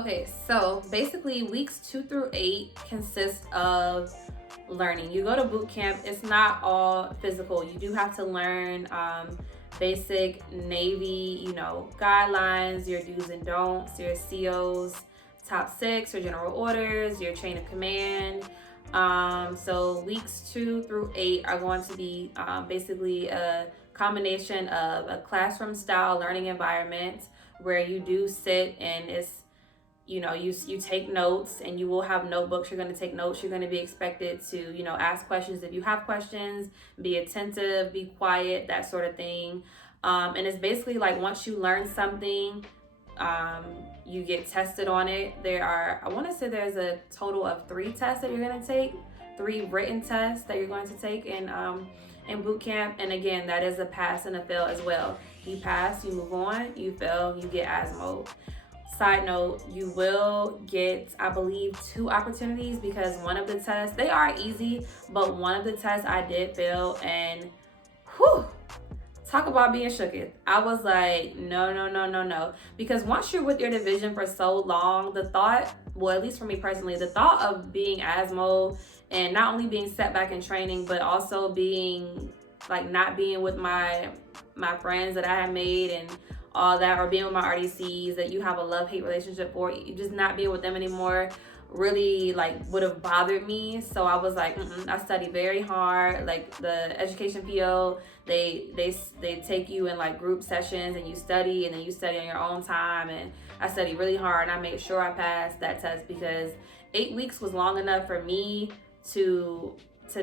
Okay, so basically weeks 2 through 8 consist of learning. You go to boot camp, it's not all physical. You do have to learn basic Navy, guidelines, your do's and don'ts, your COs, top six, your general orders, your chain of command. So weeks 2 through 8 are going to be basically a combination of a classroom style learning environment where you do sit and it's you take notes, and you will have notebooks. You're going to take notes. You're going to be expected to ask questions if you have questions, be attentive, be quiet, that sort of thing. And it's basically like once you learn something, you get tested on it. I want to say there's a total of 3 tests that you're going to take, 3 written tests that you're going to take in boot camp. And again, that is a pass and a fail as well. You pass, you move on. You fail, you get ASMO. Side note, you will get, I believe, 2 opportunities, because one of the tests, they are easy, but one of the tests I did fail, and whew, talk about being shooketh. I was like, no. Because once you're with your division for so long, the thought, well, at least for me personally, the thought of being ASMO and not only being set back in training, but also being like not being with my friends that I had made and all that, or being with my RDCs that you have a love-hate relationship for, you just not being with them anymore really like would have bothered me. So I was like, I studied very hard. Like the education PO, they take you in like group sessions and you study, and then you study on your own time, and I studied really hard, and I made sure I passed that test, because 8 weeks was long enough for me to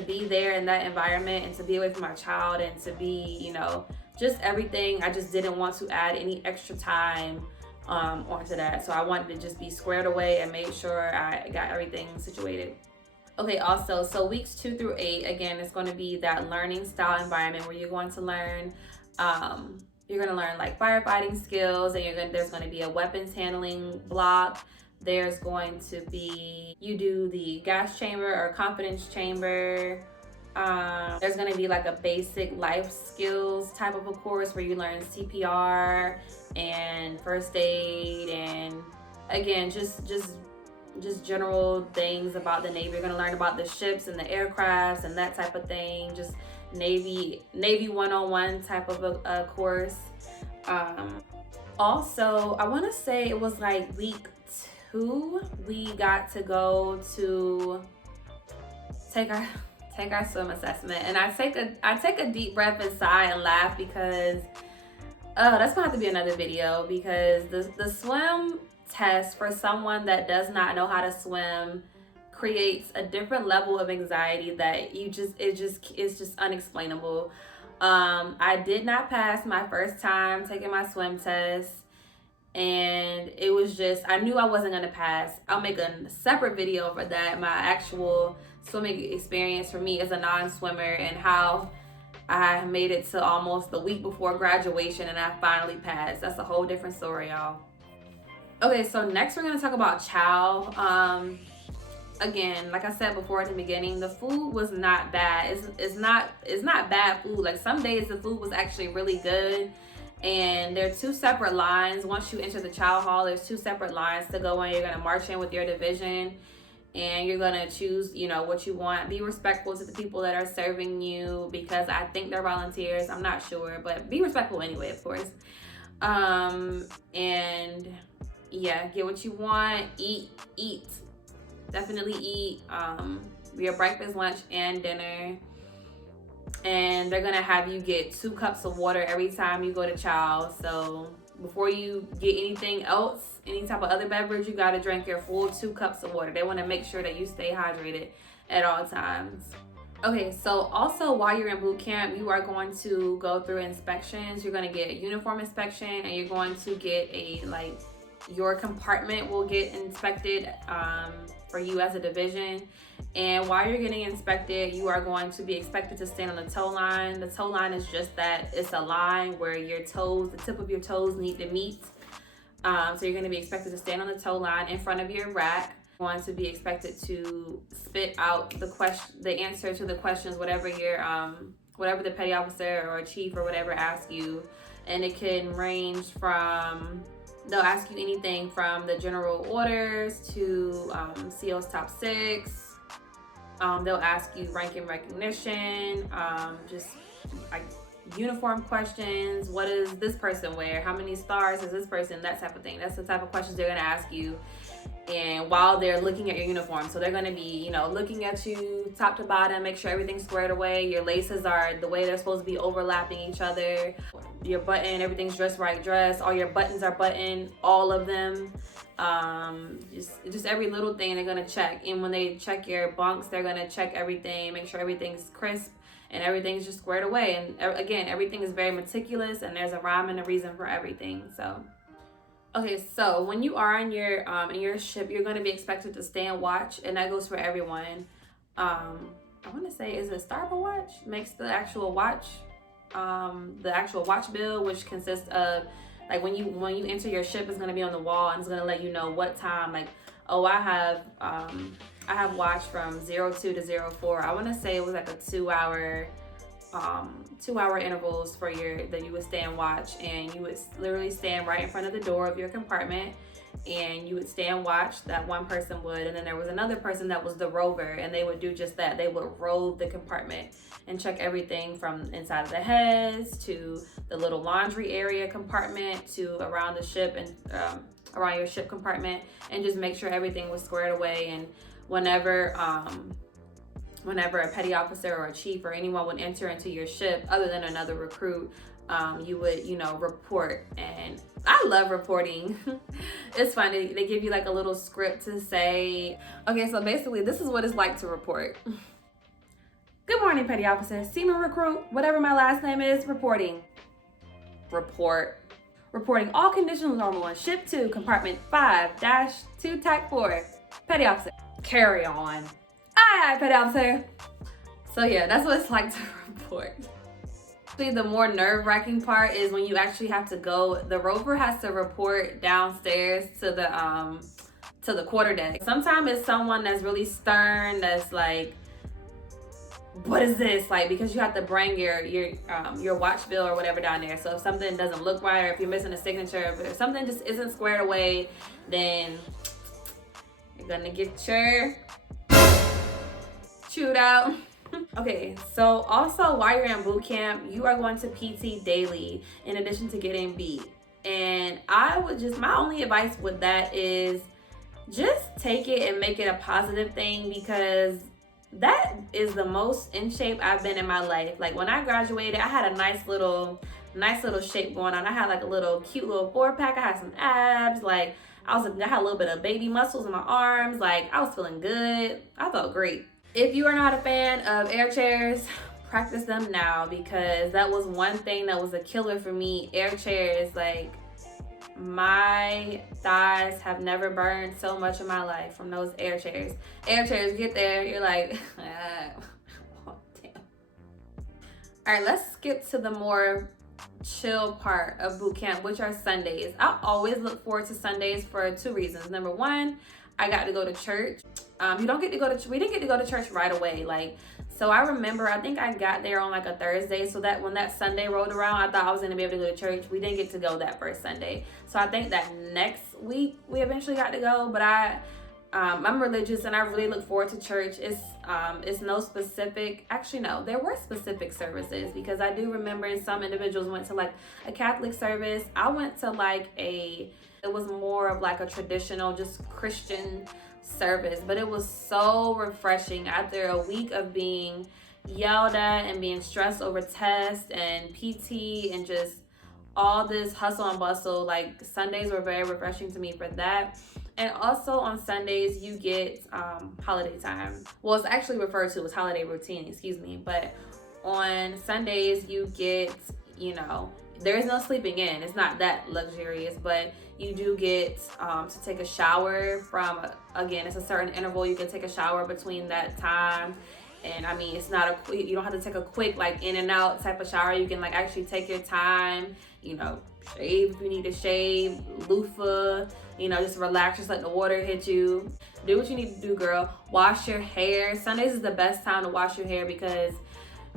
be there in that environment and to be away from my child and to be just everything. I just didn't want to add any extra time onto that. So I wanted to just be squared away and made sure I got everything situated. Okay, also, so weeks 2 through 8, again, it's going to be that learning style environment where you're going to learn like firefighting skills, and there's going to be a weapons handling block. There's going to be, you do the gas chamber or confidence chamber. There's going to be like a basic life skills type of a course where you learn CPR and first aid, and again, just general things about the Navy. You're going to learn about the ships and the aircrafts and that type of thing. Just Navy 101 type of a course. Also, I want to say it was like week 2, we got to go to take our swim assessment, and I take a deep breath and sigh and laugh, because that's gonna have to be another video, because the swim test for someone that does not know how to swim creates a different level of anxiety that it's just unexplainable. I did not pass my first time taking my swim test, and it was just, I knew I wasn't gonna pass. I'll make a separate video for that, my actual swimming experience for me as a non-swimmer, and how I made it to almost the week before graduation and I finally passed. That's a whole different story, y'all. Okay, so next we're gonna talk about chow. Again, like I said before at the beginning, the food was not bad. It's not bad food. Like some days the food was actually really good. And there are 2 separate lines. Once you enter the chow hall, there's 2 separate lines to go in. You're gonna march in with your division, and you're gonna choose, what you want. Be respectful to the people that are serving you, because I think they're volunteers. I'm not sure, but be respectful anyway, of course. And yeah, get what you want. Eat. Definitely eat. Your breakfast, lunch, and dinner. And they're gonna have you get 2 cups of water every time you go to chow. So before you get anything else, any type of other beverage, you gotta drink your full 2 cups of water. They wanna make sure that you stay hydrated at all times. Okay, so also while you're in boot camp, you are going to go through inspections. You're gonna get a uniform inspection, and you're going to get your compartment will get inspected for you as a division. And while you're getting inspected, you are going to be expected to stand on the toe line. The toe line is just that, it's a line where your toes, the tip of your toes need to meet. So you're going to be expected to stand on the toe line in front of your rack. You're going to be expected to spit out the answer to the questions, whatever the petty officer or chief or whatever asks you. And it can range from They'll ask you anything from the general orders to CO's top 6. They'll ask you rank and recognition, just like uniform questions. What does this person wear? How many stars is this person? That type of thing. That's the type of questions they're gonna ask you. And while they're looking at your uniform, so they're gonna be, looking at you top to bottom, make sure everything's squared away. Your laces are the way they're supposed to be, overlapping each other. Your button, everything's dressed right dress. All your buttons are buttoned, all of them. Just every little thing they're gonna check. And when they check your bunks, they're gonna check everything, make sure everything's crisp and everything's just squared away. And again, everything is very meticulous, and there's a rhyme and a reason for everything. So okay, so when you are in your ship, you're going to be expected to stand watch, and that goes for everyone. I want to say, is it starboard watch? Makes the actual watch bill, which consists of, like, when you enter your ship, it's going to be on the wall, and it's going to let you know what time. Like, oh, I have watch from 02 to 04. I want to say it was like a 2-hour intervals that you would stand watch, and you would literally stand right in front of the door of your compartment, and you would stand watch. That one person would, and then there was another person that was the rover, and they would do just that. They would rove the compartment and check everything from inside of the heads to the little laundry area compartment to around the ship and around your ship compartment, and just make sure everything was squared away. And whenever a petty officer or a chief or anyone would enter into your ship, other than another recruit, you would, report. And I love reporting. It's funny. They give you like a little script to say. Okay, so basically this is what it's like to report. Good morning, petty officer, seaman recruit, whatever my last name is, reporting. Report. Reporting all conditions normal on ship 2, compartment 5-2, type 4. Petty officer. Carry on. Aye, petty officer. So yeah, that's what it's like to report. The more nerve-wracking part is when you actually have to go. The rover has to report downstairs to the quarterdeck. Sometimes it's someone that's really stern, that's like, what is this? Like, because you have to bring your watch bill or whatever down there. So if something doesn't look right, or if you're missing a signature, if something just isn't squared away, then you're gonna get your chewed out. Okay, so also while you're in boot camp, you are going to PT daily in addition to getting beat. And my only advice with that is just take it and make it a positive thing, because that is the most in shape I've been in my life. Like, when I graduated, I had a nice little shape going on. I had like a little cute little 4-pack. I had some abs. Like, I had a little bit of baby muscles in my arms. Like, I was feeling good. I felt great. If you are not a fan of air chairs, practice them now, because that was one thing that was a killer for me. Air chairs, like, my thighs have never burned so much in my life from those air chairs. Air chairs, get there, you're like, oh, damn. All right, let's skip to the more chill part of boot camp, which are Sundays. I always look forward to Sundays for 2 reasons. Number 1, I got to go to church. We didn't get to go to church right away. Like, so I remember, I think I got there on like a Thursday, so that when that Sunday rolled around, I thought I was going to be able to go to church. We didn't get to go that first Sunday. So I think that next week we eventually got to go, but I'm religious and I really look forward to church. It's no specific, actually no, there were specific services, because I do remember some individuals went to like a Catholic service. I went to like it was more of like a traditional, just Christian service, but it was so refreshing after a week of being yelled at and being stressed over tests and PT and just all this hustle and bustle. Like, Sundays were very refreshing to me for that. And also on Sundays you get holiday time. Well, it's actually referred to as holiday routine, excuse me. But on Sundays you get, there is no sleeping in. It's not that luxurious, but you do get to take a shower from, again, it's a certain interval. You can take a shower between that time. And I mean, it's not you don't have to take a quick, like, in and out type of shower. You can, like, actually take your time, shave if you need to shave, loofah, just relax, just let the water hit you. Do what you need to do, girl. Wash your hair. Sundays is the best time to wash your hair, because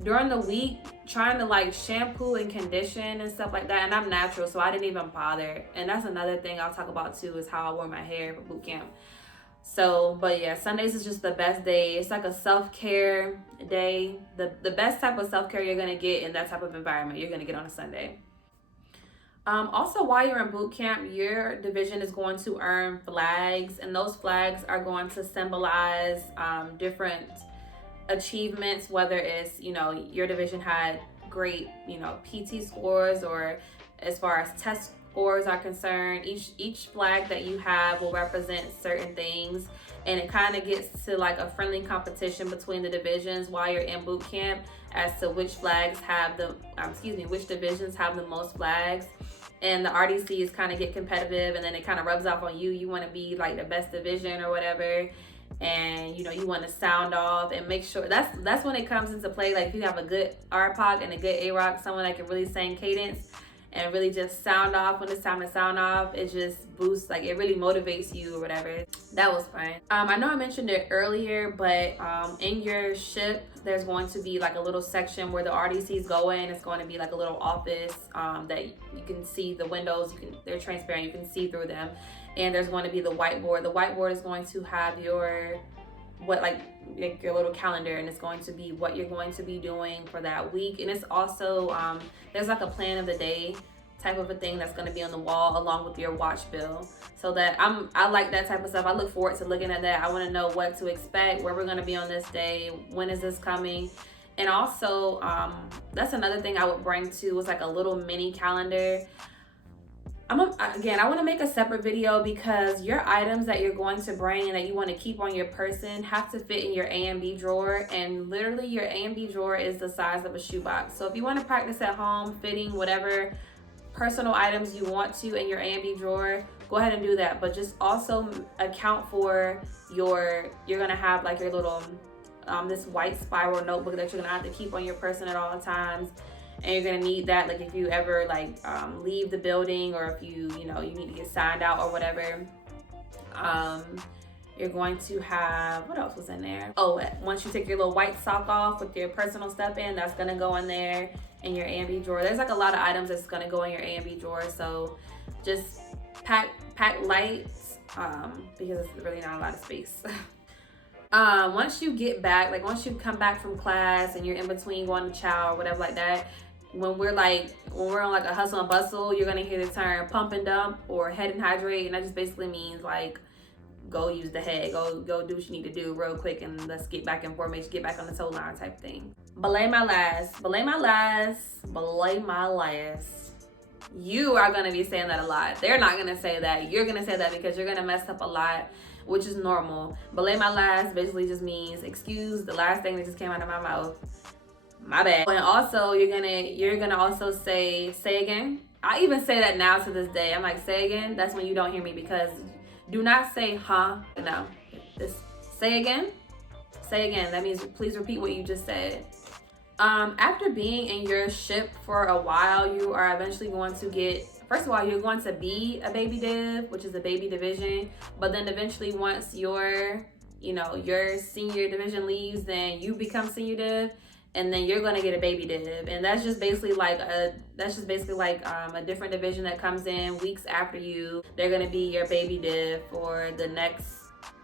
during the week, trying to like shampoo and condition and stuff like that, and I'm natural, so I didn't even bother. And that's another thing I'll talk about too, is how I wore my hair for boot camp. So, but yeah, Sundays is just the best day. It's like a self-care day. The best type of self-care you're gonna get in that type of environment, you're gonna get on a Sunday. Also, while you're in boot camp, your division is going to earn flags, and those flags are going to symbolize different achievements, whether it's, you know, your division had great, you know, PT scores, or as far as test scores are concerned. Each flag that you have will represent certain things, and it kind of gets to like a friendly competition between the divisions while you're in boot camp as to which flags have the which divisions have the most flags. And the RDCs kind of get competitive, and then it kind of rubs off on you. You want to be like the best division or whatever, and you know, you want to sound off and make sure that's when it comes into play. Like if you have a good RPOC and a good AROC, someone that can really sing cadence and really just sound off when it's time to sound off, it just boosts, like it really motivates you or whatever. That was fun. I know I mentioned it earlier, but in your ship, there's going to be like a little section where the RDCs go in. It's going to be like a little office that you can see the windows. They're transparent. You can see through them. And there's going to be the whiteboard. The whiteboard is going to have your little calendar, and it's going to be what you're going to be doing for that week. And it's also there's like a plan of the day type of a thing that's going to be on the wall along with your watch bill. So that I like that type of stuff. I look forward to looking at that. I want to know what to expect, where we're going to be on this day, when is this coming. And also that's another thing I would bring too, was like a little mini calendar. I want to make a separate video, because your items that you're going to bring and that you want to keep on your person have to fit in your A and B drawer. And literally your A and B drawer is the size of a shoebox. So if you want to practice at home fitting whatever personal items you want to in your A and B drawer, go ahead and do that. But just also account for you're going to have like your little this white spiral notebook that you're going to have to keep on your person at all times. And you're gonna need that, like if you ever like leave the building, or if you need to get signed out or whatever. You're going to have, what else was in there? Oh, once you take your little white sock off with your personal stuff in, that's gonna go in there in your A&B drawer. There's like a lot of items that's gonna go in your A&B drawer, so just pack light because it's really not a lot of space. Once you get back, like once you come back from class and you're in between going to chow or whatever like that, when we're on like a hustle and bustle, you're gonna hear the term pump and dump or head and hydrate, and that just basically means like go use the head, go do what you need to do real quick, and let's get back in formation, get back on the toe line type thing. Belay my last. You are gonna be saying that a lot. They're not gonna say that. You're gonna say that because you're gonna mess up a lot, which is normal. Belay my last basically just means excuse the last thing that just came out of my mouth. My bad. And also you're gonna also say again. I even say that now to this day. I'm like, say again. That's when you don't hear me, because do not say huh. No. Just say again. Say again. That means please repeat what you just said. After being in your ship for a while, you are eventually going to get, first of all, you're going to be a baby div, which is a baby division. But then eventually once your senior division leaves, then you become senior div, and then you're going to get a baby div. And that's just basically like a different division that comes in weeks after you. They're going to be your baby div for the next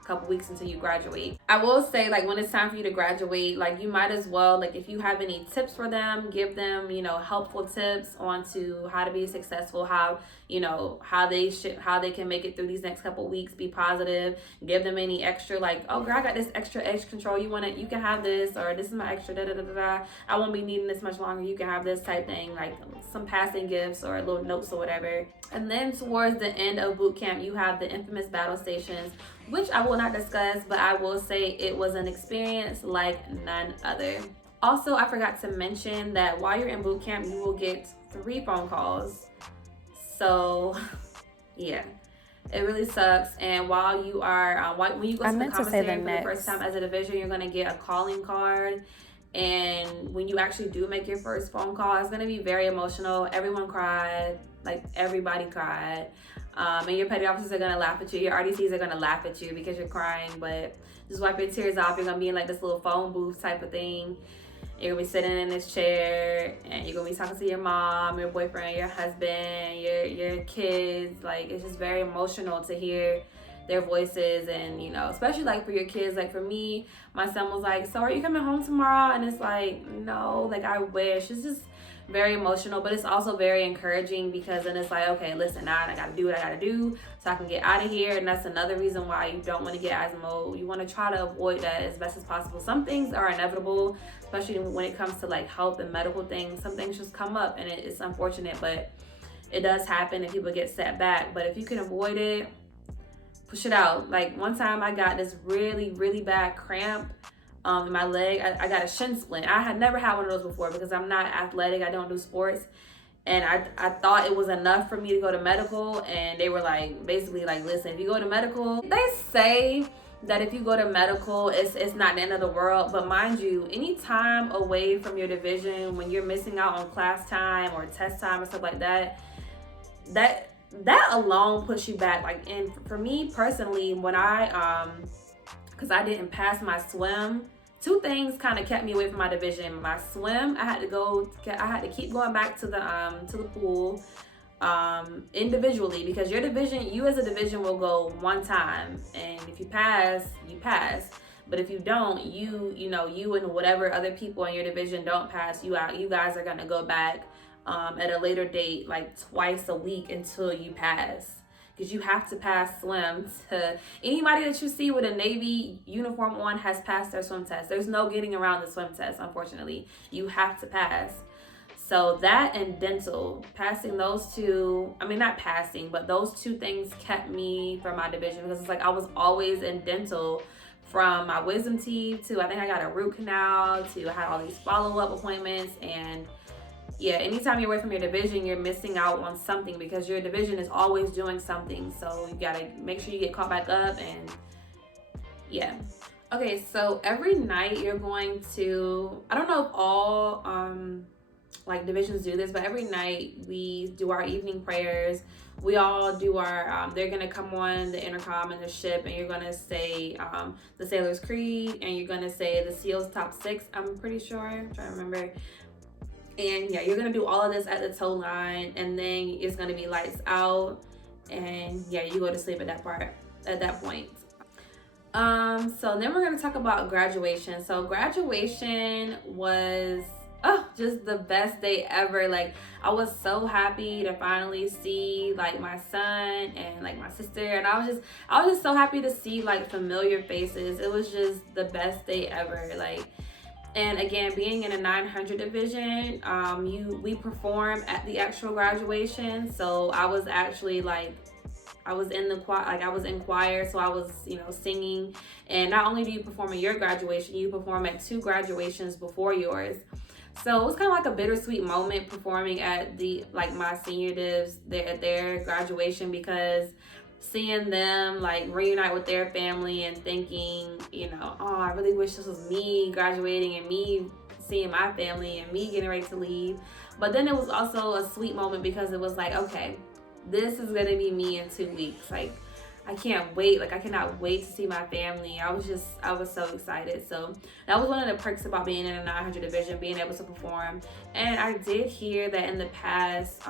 couple weeks until you graduate. I will say, like, when it's time for you to graduate, like, you might as well, like, if you have any tips for them, give them, helpful tips onto how to be successful, how they can make it through these next couple weeks, be positive. Give them any extra, like, oh girl, I got this extra edge control, you can have this, or this is my extra I won't be needing this much longer, you can have this type thing, like some passing gifts or little notes or whatever. And then towards the end of boot camp, you have the infamous battle stations, which I will not discuss, but I will say it was an experience like none other. Also, I forgot to mention that while you're in boot camp, you will get 3 phone calls. So, yeah, it really sucks. And while you are, when you go to the commissary for the first time as a division, you're gonna get a calling card. And when you actually do make your first phone call, it's gonna be very emotional. Everyone cried, like everybody cried. And your petty officers are gonna laugh at you. Your RDCs are gonna laugh at you because you're crying, but just wipe your tears off. You're gonna be in like this little phone booth type of thing. You're gonna be sitting in this chair and you're gonna be talking to your mom, your boyfriend, your husband, your kids. Like, it's just very emotional to hear their voices. And, you know, especially like for your kids. Like for me, my son was like, so are you coming home tomorrow? And it's like, no, like I wish. It's just very emotional, but it's also very encouraging, because then it's like, okay, listen, now I gotta do what I gotta do so I can get out of here. And that's another reason why you don't want to get asthma. You want to try to avoid that as best as possible. Some things are inevitable, especially when it comes to like health and medical things. Some things just come up, and it's unfortunate, but it does happen and people get set back. But if you can avoid it, push it out. Like one time I got this really, really bad cramp in my leg. I got a shin splint. I had never had one of those before because I'm not athletic. I don't do sports. And I thought it was enough for me to go to medical. And they were like, basically like, listen, if you go to medical, they say that if you go to medical, it's not the end of the world. But mind you, any time away from your division, when you're missing out on class time or test time or stuff like that, that alone puts you back. Like, and for me personally, when because I didn't pass my swim, two things kind of kept me away from my division. My swim, I had to keep going back to the pool individually, because your division, you as a division will go one time, and if you pass, you pass. But if you don't, you know, you and whatever other people in your division don't pass, you guys are gonna go back at a later date, like twice a week until you pass. Because you have to pass swim. To anybody that you see with a Navy uniform on has passed their swim test. There's no getting around the swim test, unfortunately. You have to pass. So that and dental, passing those two, I mean, not passing, but those two things kept me from my division, because it's like I was always in dental, from my wisdom teeth to I think I got a root canal to I had all these follow-up appointments. And yeah, anytime you're away from your division, you're missing out on something, because your division is always doing something. So you gotta make sure you get caught back up. And yeah. Okay, so every night you're going to, I don't know if all like divisions do this, but every night we do our evening prayers. We all do our, they're gonna come on the intercom in the ship, and you're gonna say the Sailor's Creed, and you're gonna say the SEAL's Top 6, I'm pretty sure, I'm trying to remember. And yeah, you're gonna do all of this at the tow line, and then it's gonna be lights out, and yeah, you go to sleep at that point. So then we're gonna talk about graduation. So graduation was just the best day ever. Like, I was so happy to finally see like my son and like my sister, and I was just so happy to see like familiar faces. It was just the best day ever. Like, and again, being in a 900 division, we perform at the actual graduation. So I was actually like, I was in the choir, like I was in choir, so I was, you know, singing. And not only do you perform at your graduation, you perform at 2 graduations before yours. So it was kind of like a bittersweet moment performing at my senior divs at their graduation, because seeing them like reunite with their family and thinking, you know, oh, I really wish this was me graduating and me seeing my family and me getting ready to leave. But then it was also a sweet moment, because it was like, okay, this is gonna be me in 2 weeks. Like, I can't wait. Like, I cannot wait to see my family. I was so excited. So that was one of the perks about being in a 900 division, being able to perform. And I did hear that in the past,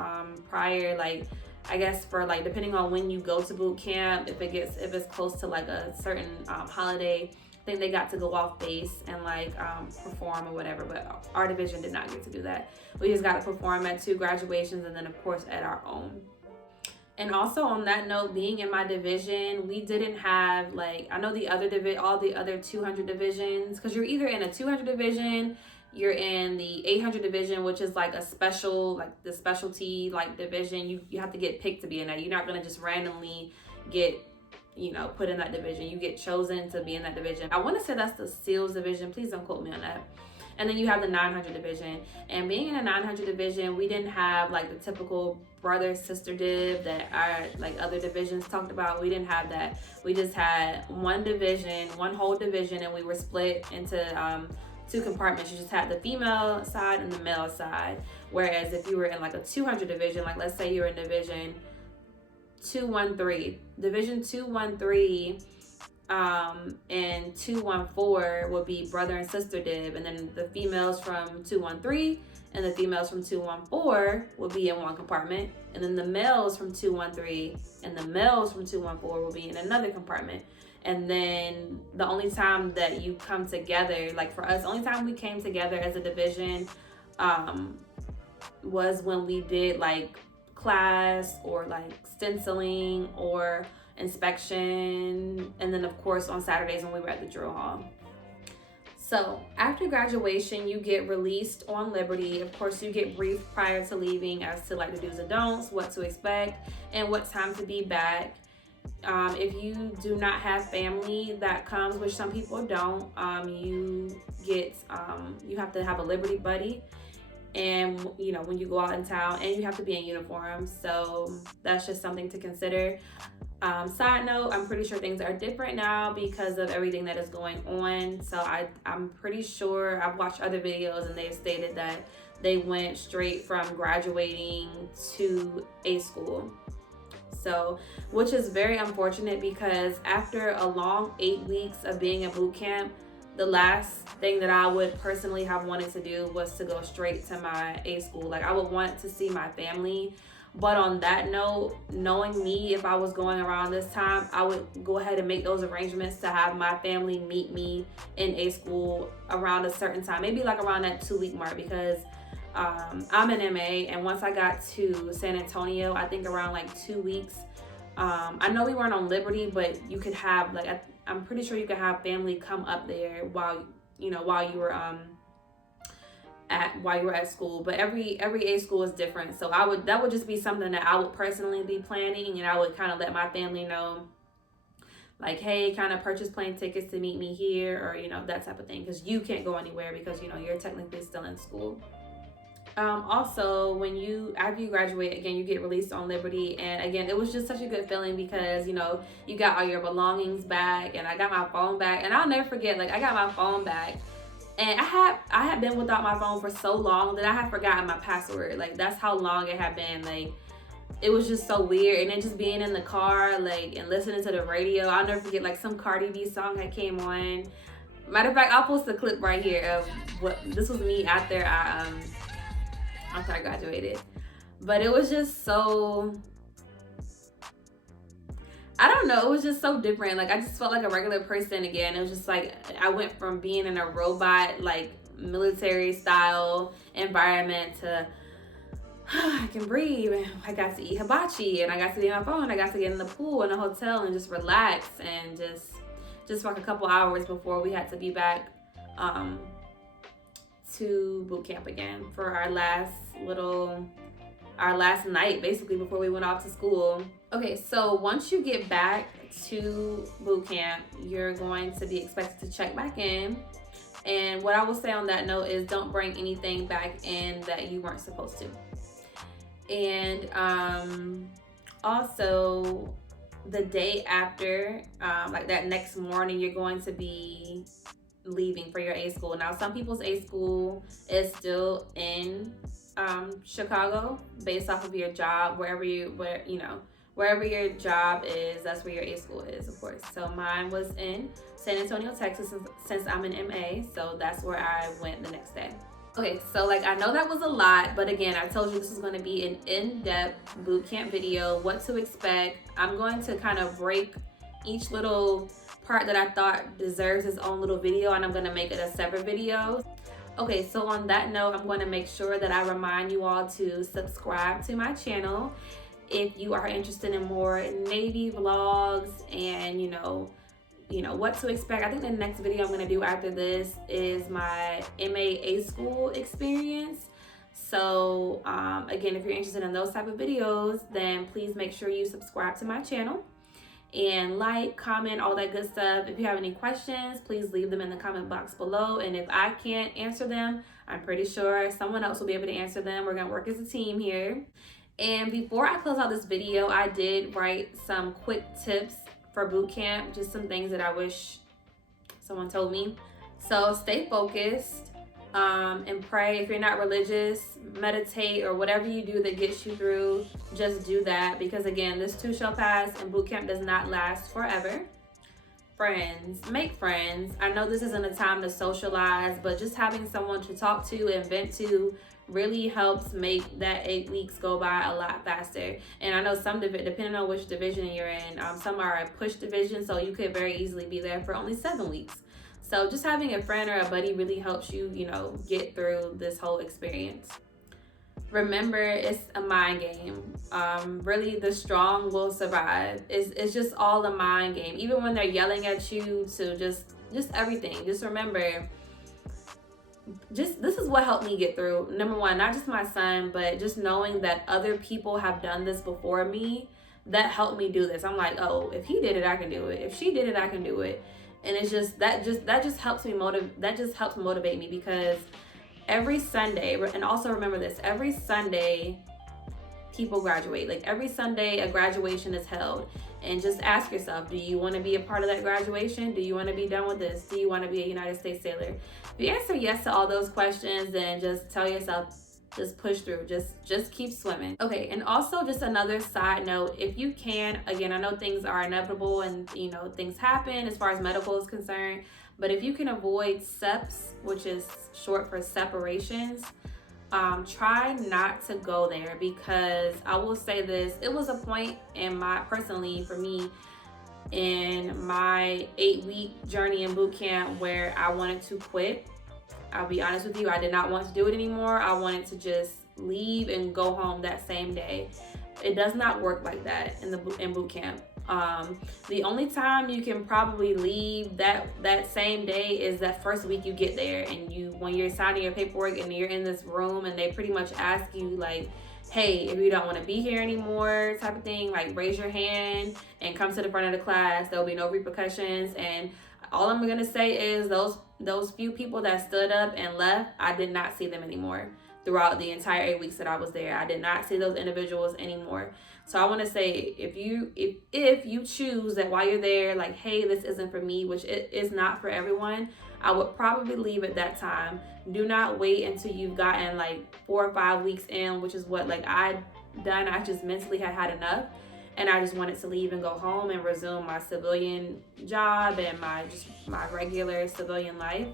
prior, like, I guess for like, depending on when you go to boot camp, if it's close to like a certain holiday, I think they got to go off base and like perform or whatever. But our division did not get to do that. We just got to perform at 2 graduations, and then of course at our own. And also on that note, being in my division, we didn't have like, I know all the other 200 divisions, because you're either in a 200 division, you're in the 800 division, which is like a special, like the specialty like division. You have to get picked to be in that. You're not gonna just randomly get, you know, put in that division. You get chosen to be in that division. I want to say that's the SEALs division. Please don't quote me on that. And then you have the 900 division. And being in a 900 division, we didn't have like the typical brother-sister div that our like other divisions talked about. We didn't have that. We just had one division, one whole division, and we were split into 2 compartments. You just had the female side and the male side. Whereas if you were in like a 200 division, like let's say you're in division 213. Division 213, And 214 would be brother and sister dib, and then the females from 213 and the females from 214 would be in one compartment, and then the males from 213 and the males from 214 will be in another compartment. And then the only time that you come together, like for us, the only time we came together as a division was when we did like class or like stenciling or inspection, and then of course on Saturdays when we were at the drill hall. So after graduation, you get released on liberty. Of course, you get briefed prior to leaving as to like the do's and don'ts, what to expect, and what time to be back. If you do not have family that comes, which some people don't, you have to have a liberty buddy, and you know, when you go out in town, and you have to be in uniform. So that's just something to consider. Side note, I'm pretty sure things are different now because of everything that is going on. So I'm pretty sure I've watched other videos and they've stated that they went straight from graduating to A school. So, which is very unfortunate, because after a long 8 weeks of being in boot camp, the last thing that I would personally have wanted to do was to go straight to my A school. Like, I would want to see my family. But on that note, knowing me, if I was going around this time, I would go ahead and make those arrangements to have my family meet me in A school around a certain time, maybe like around that 2 week mark, because I'm an MA, and once I got to San Antonio, I think around like 2 weeks, I know we weren't on liberty, but you could have like, I'm pretty sure you could have family come up there while you were at school. But every A school is different, so that would just be something that I would personally be planning, and I would kind of let my family know, like, hey, kind of purchase plane tickets to meet me here, or that type of thing, because you can't go anywhere because you're technically still in school. Also, after you graduate, again, you get released on liberty, and again, it was just such a good feeling because you got all your belongings back, and I got my phone back, and I'll never forget, like, I got my phone back, and I had been without my phone for so long that I had forgotten my password. Like, that's how long it had been. Like, it was just so weird. And then just being in the car, like, and listening to the radio, I'll never forget, like, some Cardi B song that came on. Matter of fact, I'll post a clip right here of this was me after I graduated. But it was just so, I don't know, it was just so different. Like, I just felt like a regular person again. It was just like I went from being in a robot, like, military style environment to I can breathe. I got to eat hibachi, and I got to be on my phone. I got to get in the pool in a hotel and just relax and just for like a couple hours before we had to be back to boot camp again for our last night, basically, before we went off to school. Okay, so once you get back to boot camp, you're going to be expected to check back in. And what I will say on that note is, don't bring anything back in that you weren't supposed to. And also, the day after, like that next morning, you're going to be leaving for your A school. Now, some people's A school is still in Chicago, based off of your job. Wherever your job is, that's where your A school is, of course. So mine was in San Antonio, Texas, since I'm an MA, so that's where I went the next day. Okay, so like, I know that was a lot, but again, I told you this is going to be an in-depth boot camp video, what to expect. I'm going to kind of break each little part that I thought deserves its own little video, and I'm going to make it a separate video. Okay, so on that note, I'm going to make sure that I remind you all to subscribe to my channel if you are interested in more Navy vlogs and what to expect. I think the next video I'm going to do after this is my MA school experience. So again, if you're interested in those type of videos, then please make sure you subscribe to my channel and like, comment, all that good stuff. If you have any questions, please leave them in the comment box below, and if I can't answer them, I'm pretty sure someone else will be able to answer them. We're gonna work as a team here. And before I close out this video, I did write some quick tips for boot camp, just some things that I wish someone told me. So stay focused and pray. If you're not religious, meditate, or whatever you do that gets you through, just do that, because again, this too shall pass, and boot camp does not last forever. friends, make friends. I know this isn't a time to socialize, but just having someone to talk to and vent to really helps make that 8 weeks go by a lot faster. And I know some, depending on which division you're in, some are a push division, so you could very easily be there for only 7 weeks. So just having a friend or a buddy really helps you, get through this whole experience. Remember, it's a mind game. Really, the strong will survive. It's just all a mind game. Even when they're yelling at you to just everything. Just remember, this is what helped me get through. Number one, not just my son, but just knowing that other people have done this before me. That helped me do this. I'm like, oh, if he did it, I can do it. If she did it, I can do it. And it's just that just helps me motivate me, because every Sunday, and also remember this, every Sunday people graduate. Like every Sunday a graduation is held. And just ask yourself, do you want to be a part of that graduation? Do you want to be done with this? Do you want to be a United States sailor? If you answer yes to all those questions, then just tell yourself, just push through, just keep swimming. Okay, and also just another side note, if you can, again, I know things are inevitable and things happen as far as medical is concerned, but if you can avoid SEPs, which is short for separations, try not to go there, because I will say this, it was a point personally for me in my 8-week journey in boot camp where I wanted to quit. I'll be honest with you, I did not want to do it anymore. I wanted to just leave and go home that same day. It does not work like that in boot camp. The only time you can probably leave that same day is that first week you get there, and when you're signing your paperwork and you're in this room and they pretty much ask you like, hey, if you don't want to be here anymore type of thing, like raise your hand and come to the front of the class. There'll be no repercussions. And all I'm gonna say is those few people that stood up and left, I did not see them anymore throughout the entire 8 weeks that I was there. I did not see those individuals anymore. So I want to say, if you choose that while you're there, like, hey, this isn't for me, which it is not for everyone, I would probably leave at that time. Do not wait until you've gotten like 4 or 5 weeks in, which is what I done. I just mentally had enough, and I just wanted to leave and go home and resume my civilian job and my regular civilian life.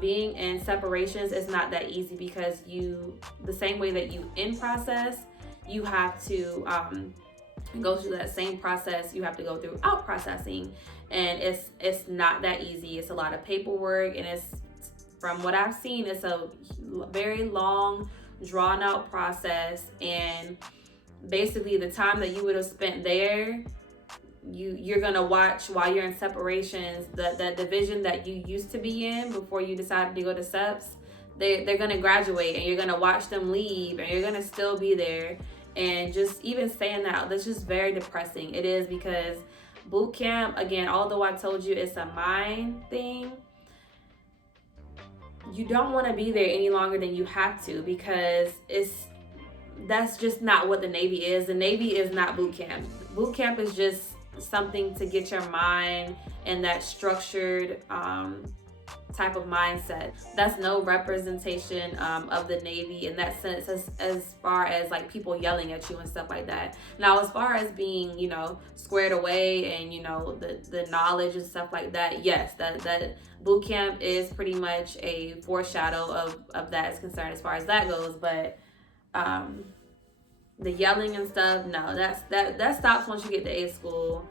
Being in separations is not that easy, because the same way that you in process, you have to go through that same process. You have to go through out processing, and it's not that easy. It's a lot of paperwork, and it's, from what I've seen, it's a very long, drawn out process. And basically the time that you would have spent there, you're gonna watch while you're in separations, the division that you used to be in before you decided to go to SEPs, they're gonna graduate, and you're gonna watch them leave, and you're gonna still be there. And just even saying that's just very depressing. It is, because boot camp, again, although I told you it's a mind thing, you don't want to be there any longer than you have to, because that's just not what the Navy is. The Navy is not boot camp. Boot camp is just something to get your mind in that structured type of mindset. That's no representation of the Navy in that sense, as far as like people yelling at you and stuff like that. Now, as far as being squared away and the knowledge and stuff like that, yes, that boot camp is pretty much a foreshadow of that is concerned as far as that goes. But the yelling and stuff, no, that stops once you get to A school.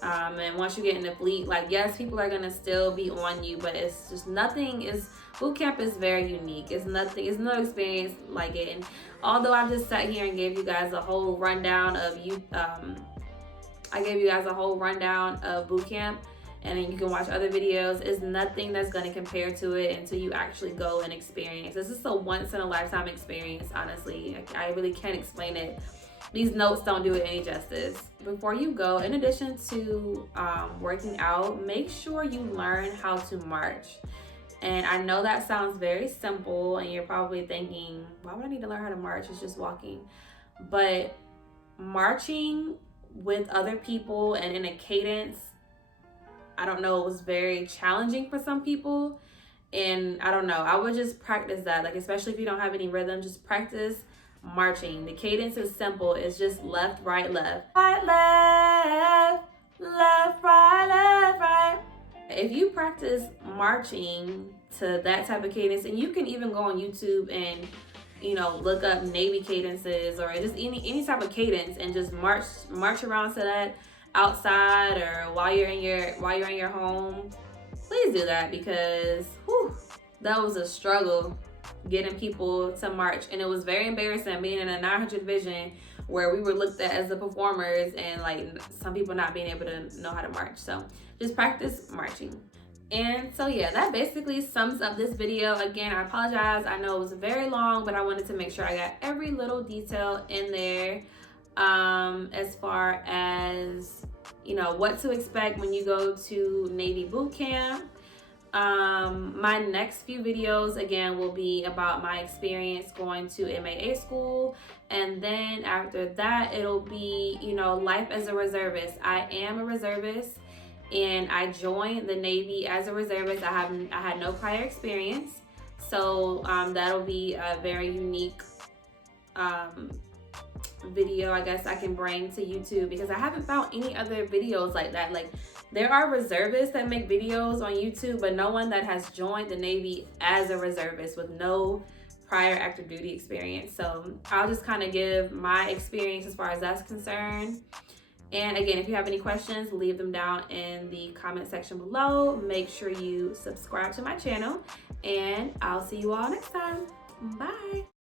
And once you get in the fleet, like, yes, people are gonna still be on you, but it's just boot camp is very unique. It's no experience like it. And although I just sat here and gave you guys a whole rundown of boot camp, and then you can watch other videos, it's nothing that's gonna compare to it until you actually go and experience. This is a once in a lifetime experience, honestly. I really can't explain it. These notes don't do it any justice. Before you go, in addition to working out, make sure you learn how to march. And I know that sounds very simple, and you're probably thinking, why would I need to learn how to march? It's just walking. But marching with other people and in a cadence, I don't know, it was very challenging for some people. And I don't know, I would just practice that. Like, especially if you don't have any rhythm, just practice marching. The cadence is simple. It's just left, right, left. Right, left, left, right, left, right. If you practice marching to that type of cadence, and you can even go on YouTube and look up Navy cadences or just any type of cadence and just march around to that outside or while you're in your home. Please do that, because that was a struggle getting people to march, and it was very embarrassing being in a 900 division where we were looked at as the performers and like some people not being able to know how to march. So just practice marching. And so yeah, that basically sums up this video. Again, I apologize, I know it was very long, but I wanted to make sure I got every little detail in there, as far as what to expect when you go to Navy boot camp. My next few videos again will be about my experience going to MAA school, and then after that it'll be life as a reservist. I am a reservist and I joined the Navy as a reservist. I had no prior experience, so that'll be a very unique video I guess I can bring to YouTube, because I haven't found any other videos like that. Like, there are reservists that make videos on YouTube, but no one that has joined the Navy as a reservist with no prior active duty experience. So I'll just kind of give my experience as far as that's concerned. And again, if you have any questions, leave them down in the comment section below. Make sure you subscribe to my channel, and I'll see you all next time. Bye.